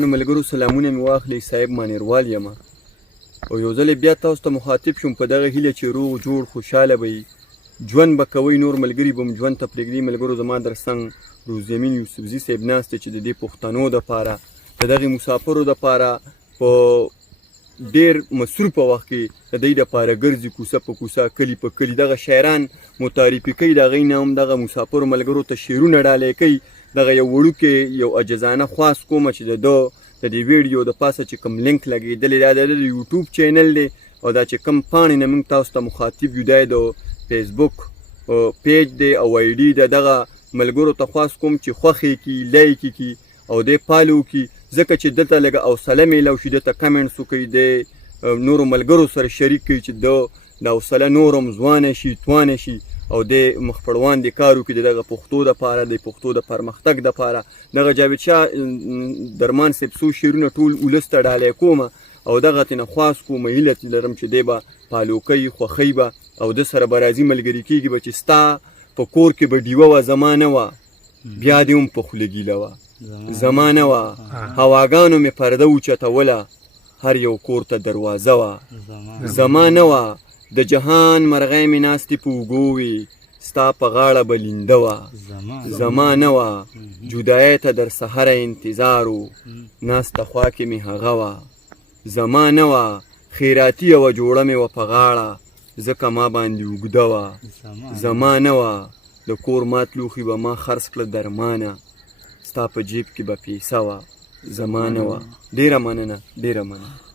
ملګرو سلامونه مې واخلئ. صاحب مانیروال یم او یو ځل بیا تاسو ته مخاطب شوم په دغه هیله چې روغ جوړ خوشحاله به یي، ژوند به کوئ، نور ملګري به م ژوند ته پرېږدي. ملګرو زما در څنګ روزیمین یوسفزي صاحب ناست دی چې د دې پښتنو دپاره د دغې مسافرو دپاره په ډېر مصروفه وخت کې د دوی دپاره ګرځي کوڅه په کوڅه، کلي په کلي، دغه شاعران متعارفي کوي، د هغوی نه هم دغه مسافرو ملګرو ته شعرونه ډالۍ کوي. دغه یو وړوکی یو عجزانه خواست کومه چې د دې ویډیو د پاسه چې کوم لینک لګېدلی دا د یوټیوب چینل دی او دا چې کوم پاڼې نه موږ تاسو ته مخاطب یو دا د فیسبوک پیج دی او آی ډي د دغه ملګرو ته خواست کوم چې خوښې کړي، لایک یې کړي او دې فالو کړي، ځکه چې دلته لږه حوصله میلاو شي، دلته کمنټس وکړي، د نورو ملګرو سره شریک کړي چې د حوصله نور هم ځوانه شي، توانه شي او د مخ پر وړاندې کار وکړي د دغه پښتو دپاره، د پښتو د پرمختګ دپاره. دغه جاوید شاه درمان صاحب څو شعرونه ټول ولس ته ډالۍ کومه او دغه ترېنه خواست کومه هیله لرم چې دی به فالو کوي، خوښوي به او د سره به راځي، ملګري کېږي به چې ستا په کور کې به ډیوه وه زما نه وه، بیا دې هم په خوله ګیله وه زما نه وه، هواګانو مې پرده اوچتوله، هر یو کور ته دروازه وه زما نه وه، د جهان مرغۍ مې ناستې په اوږو وې، ستا په غاړه به لینده وه زما نه وه، جدایۍ ته در سهره انتظار و، ناسته خوا کې مې هغه وه زما نه وه، خیراتي یوه جوړه مې وه په غاړه، ځکه ما باندې اوږده وه زما نه وه، د کور مات لوښي به ما خرڅ کړه درمانه، ستا په جیب کې به پیسه وه زما نه وه. ډېره مننه، ډېره مننه.